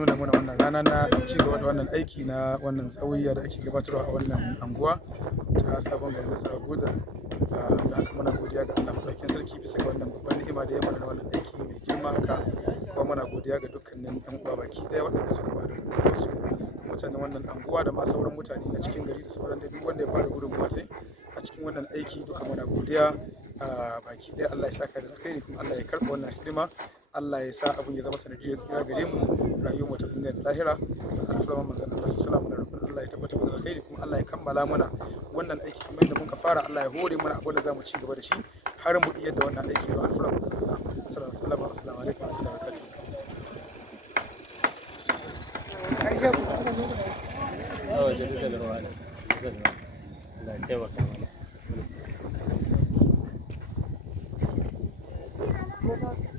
nuna mana wannan rana na ci gaba da wannan aiki na wannan tsawiya da ake gabatarwa a wannan anguwa ta sabon garin Nasarar Godar. Da haka muna godiya ga Allah madaukakin sarki bisa ga wannan babban ni'ima da ya mana da wannan aiki mai girma haka, kuma muna godiya ga dukkanin yan uwa baki ɗaya waɗanda suka ba da gudunmuwarsu, mutanen wannan anguwa da ma sauran mutane na cikin gari da sauran duk wanda ya ba da gudunmuwa a cikin wannan aiki. Duka muna godiya baki ɗaya. Allah ya saka da alkhairi, kuma Allah ya karɓa wannan hidima. Allah ya sa abin ya zama sanadiyar tsira gare mu rayuwar ta duniya da lahira. Alfarman manzon Allah sallallahu alaihi wasallam, Allah ya tabbatar da alkhairi, kuma Allah ya kammala mana wannan aiki kamar yadda muka fara. Allah ya hore mana abin da zamu ci gaba da shi har mu iya da wannan aiki da alfarman manzon Allah sallallahu alaihi wasallam. Assalamu alaikum wa rahmatullahi wa barakatuh.